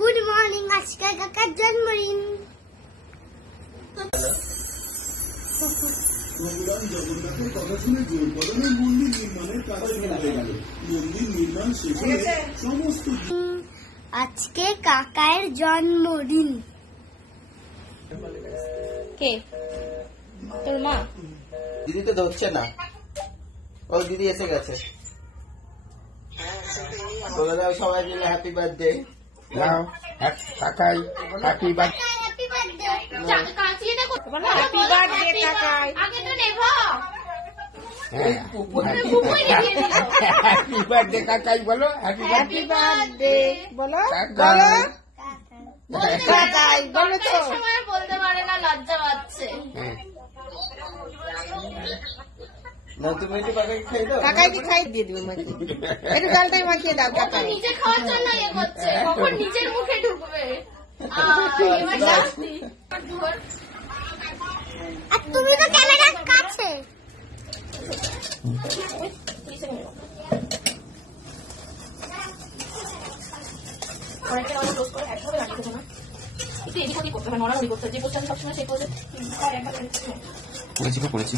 Good morning. আজকে কাকার জন্মদিন। ভগবান জগন্নাথের কথা শুনে জোর কদমে মন্দির নির্মাণের কাজ শুরু হয়ে গেল। মন্দির নির্মাণ শেষ হলে সমস্ত আজকে কাকার জন্মদিন। কে তোর মা? দিদি তো ধরছে না। ও দিদি এসে গেছে। বলে দাও সবাই মিলে হ্যাপি বার্থডে। কাকাই happy birthday. Happy birthday. Happy birthday কাকাই। হ্যাপি বার্থডে কাকাই বলো। হ্যাপি হ্যাপি বার্থডে বলো কাকাই। কাকাই বলো তো। বলতে পারে না, লজ্জা পাচ্ছে। না তুমি একটু কাকাকে খাই দাও। কাকাইকে খাই দিয়ে দিবে মাখিয়ে। একটু ডালটাই মাখিয়ে দাও কাকাই। নিজে খাওয়ার জন্য ইয়ে করছে, কখন নিজের মুখে ঢুকবে। এবার শাস্তি। আর তুমি তো ক্যামেরার কাছে। অনেকটা আমার রোজ করে একভাবে রাখতে হবে না, একটু এদিক ওদিক করতে হবে, নড়ানড়ি করতে হবে। যে পোস্ট আমি সবসময় সেই পোস্টে করেছি।